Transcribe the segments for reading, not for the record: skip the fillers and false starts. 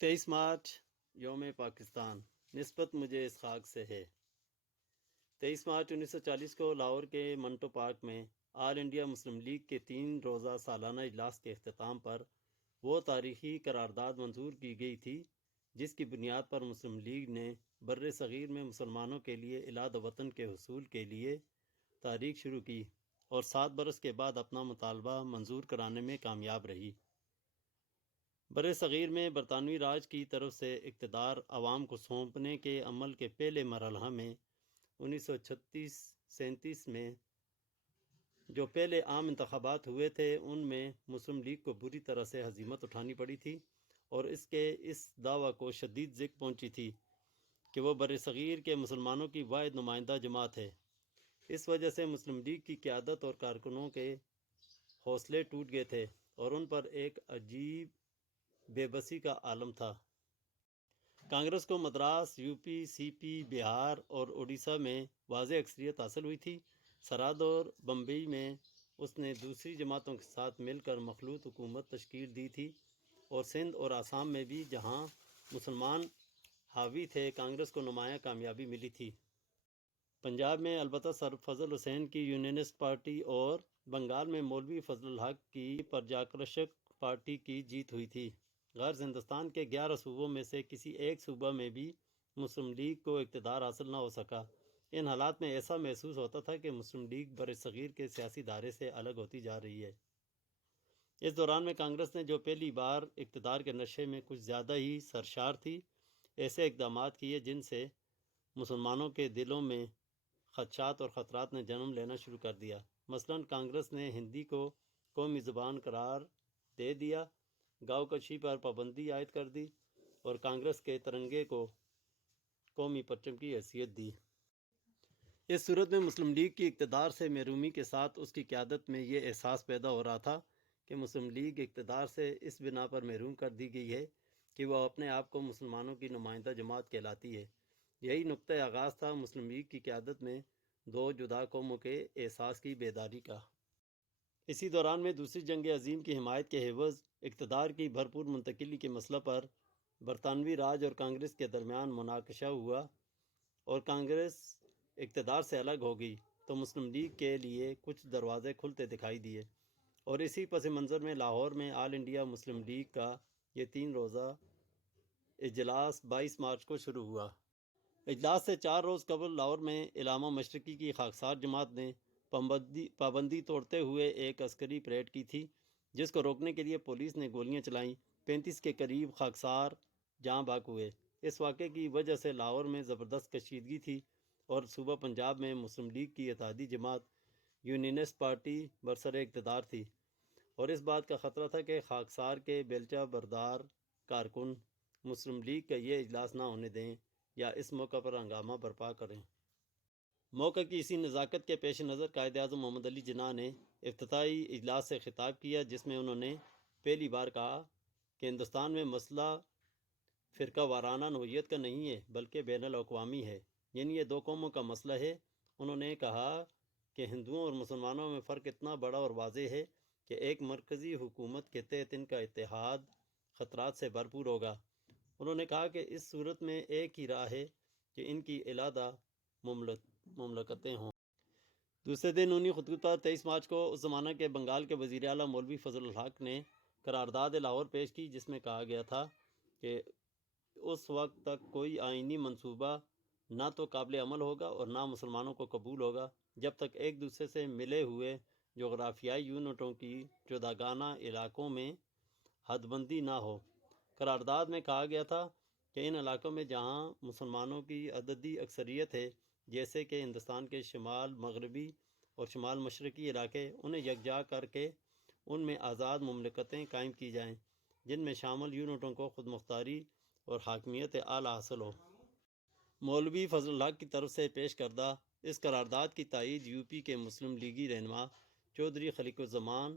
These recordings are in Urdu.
23 مارچ یوم پاکستان نسبت مجھے اس خاک سے ہے۔ 23 مارچ 1940 کو لاہور کے منٹو پارک میں آل انڈیا مسلم لیگ کے 3 روزہ سالانہ اجلاس کے اختتام پر وہ تاریخی قرارداد منظور کی گئی تھی جس کی بنیاد پر مسلم لیگ نے بر صغیر میں مسلمانوں کے لیے اعلاد وطن کے حصول کے لیے تحریک شروع کی اور 7 برس کے بعد اپنا مطالبہ منظور کرانے میں کامیاب رہی۔ بر صغیر میں برطانوی راج کی طرف سے اقتدار عوام کو سونپنے کے عمل کے پہلے مرحلہ میں 1936-37 میں جو پہلے عام انتخابات ہوئے تھے ان میں مسلم لیگ کو بری طرح سے ہزیمت اٹھانی پڑی تھی اور اس دعویٰ کو شدید ذک پہنچی تھی کہ وہ بر صغیر کے مسلمانوں کی واحد نمائندہ جماعت ہے۔ اس وجہ سے مسلم لیگ کی قیادت اور کارکنوں کے حوصلے ٹوٹ گئے تھے اور ان پر ایک عجیب بے بسی کا عالم تھا۔ کانگریس کو مدراس، یو پی، سی پی، بہار اور اڑیسہ میں واضح اکثریت حاصل ہوئی تھی۔ سرحد اور بمبئی میں اس نے دوسری جماعتوں کے ساتھ مل کر مخلوط حکومت تشکیل دی تھی اور سندھ اور آسام میں بھی جہاں مسلمان حاوی تھے کانگریس کو نمایاں کامیابی ملی تھی۔ پنجاب میں البتہ سر فضل حسین کی یونینسٹ پارٹی اور بنگال میں مولوی فضل الحق کی پرجاکرشک پارٹی کی جیت ہوئی تھی۔ غرض ہندوستان کے 11 صوبوں میں سے کسی ایک صوبہ میں بھی مسلم لیگ کو اقتدار حاصل نہ ہو سکا۔ ان حالات میں ایسا محسوس ہوتا تھا کہ مسلم لیگ بر صغیر کے سیاسی دھارے سے الگ ہوتی جا رہی ہے۔ اس دوران میں کانگریس نے جو پہلی بار اقتدار کے نشے میں کچھ زیادہ ہی سرشار تھی ایسے اقدامات کیے جن سے مسلمانوں کے دلوں میں خدشات اور خطرات نے جنم لینا شروع کر دیا۔ مثلاً کانگریس نے ہندی کو قومی زبان قرار دے دیا، گاؤں کشی پر پابندی عائد کر دی اور کانگریس کے ترنگے کو قومی پرچم کی حیثیت دی۔ اس صورت میں مسلم لیگ کی اقتدار سے محرومی کے ساتھ اس کی قیادت میں یہ احساس پیدا ہو رہا تھا کہ مسلم لیگ اقتدار سے اس بنا پر محروم کر دی گئی ہے کہ وہ اپنے آپ کو مسلمانوں کی نمائندہ جماعت کہلاتی ہے۔ یہی نقطۂ آغاز تھا مسلم لیگ کی قیادت میں دو جدا قوموں کے احساس کی بیداری کا۔ اسی دوران میں دوسری جنگ عظیم کی حمایت کے عوض اقتدار کی بھرپور منتقلی کے مسئلہ پر برطانوی راج اور کانگریس کے درمیان مناقشہ ہوا اور کانگریس اقتدار سے الگ ہو گئی تو مسلم لیگ کے لیے کچھ دروازے کھلتے دکھائی دیے اور اسی پس منظر میں لاہور میں آل انڈیا مسلم لیگ کا یہ 3 روزہ اجلاس 22 مارچ کو شروع ہوا۔ اجلاس سے 4 روز قبل لاہور میں علامہ مشرقی کی خاکسار جماعت نے پابندی توڑتے ہوئے ایک عسکری پریڈ کی تھی جس کو روکنے کے لیے پولیس نے گولیاں چلائیں۔ 35 کے قریب خاکسار جاں بحق ہوئے۔ اس واقعے کی وجہ سے لاہور میں زبردست کشیدگی تھی اور صوبہ پنجاب میں مسلم لیگ کی اتحادی جماعت یونینسٹ پارٹی برسر اقتدار تھی اور اس بات کا خطرہ تھا کہ خاکسار کے بیلچہ بردار کارکن مسلم لیگ کا یہ اجلاس نہ ہونے دیں یا اس موقع پر ہنگامہ برپا کریں۔ موقع کی اسی نزاکت کے پیش نظر قائد اعظم محمد علی جناح نے افتتاحی اجلاس سے خطاب کیا جس میں انہوں نے پہلی بار کہا کہ ہندوستان میں مسئلہ فرقہ وارانہ نوعیت کا نہیں ہے بلکہ بین الاقوامی ہے، یعنی یہ 2 قوموں کا مسئلہ ہے۔ انہوں نے کہا کہ ہندوؤں اور مسلمانوں میں فرق اتنا بڑا اور واضح ہے کہ ایک مرکزی حکومت کے تحت ان کا اتحاد خطرات سے بھرپور ہوگا۔ انہوں نے کہا کہ اس صورت میں ایک ہی راہ ہے کہ ان کی علیحدہ مملکتیں ہوں۔ دوسرے دن انہی خطوط پر 23 مارچ کو اس زمانہ کے بنگال کے وزیر اعلیٰ مولوی فضل الحق نے قرارداد لاہور پیش کی جس میں کہا گیا تھا کہ اس وقت تک کوئی آئینی منصوبہ نہ تو قابل عمل ہوگا اور نہ مسلمانوں کو قبول ہوگا جب تک ایک دوسرے سے ملے ہوئے جغرافیائی یونٹوں کی جداگانہ علاقوں میں حد بندی نہ ہو۔ قرارداد میں کہا گیا تھا کہ ان علاقوں میں جہاں مسلمانوں کی عددی اکثریت ہے جیسے کہ ہندوستان کے شمال مغربی اور شمال مشرقی علاقے انہیں یکجا کر کے ان میں آزاد مملکتیں قائم کی جائیں جن میں شامل یونٹوں کو خود مختاری اور حاکمیت اعلیٰ حاصل ہو۔ مولوی فضل الحق کی طرف سے پیش کردہ اس قرارداد کی تائید یو پی کے مسلم لیگی رہنما چودھری خلیق الزمان،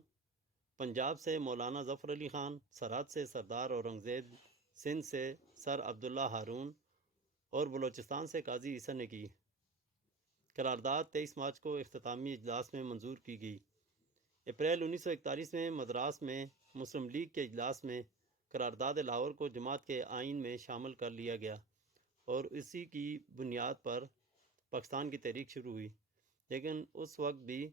پنجاب سے مولانا ظفر علی خان، سرحد سے سردار اورنگزیب، سندھ سے سر عبداللہ ہارون اور بلوچستان سے قاضی عیسیٰ نے کی۔ قرارداد 23 مارچ کو اختتامی اجلاس میں منظور کی گئی۔ اپریل 1941 میں مدراس میں مسلم لیگ کے اجلاس میں قرارداد لاہور کو جماعت کے آئین میں شامل کر لیا گیا اور اسی کی بنیاد پر پاکستان کی تحریک شروع ہوئی، لیکن اس وقت بھی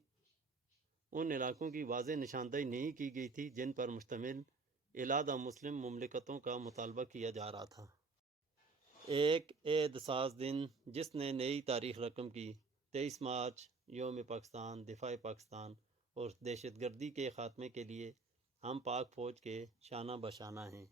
ان علاقوں کی واضح نشاندہی نہیں کی گئی تھی جن پر مشتمل علیحدہ مسلم مملکتوں کا مطالبہ کیا جا رہا تھا۔ ایک عہد ساز دن جس نے نئی تاریخ رقم کی، 23 مارچ یوم پاکستان، دفاع پاکستان اور دہشت گردی کے خاتمے کے لیے ہم پاک فوج کے شانہ بشانہ ہیں۔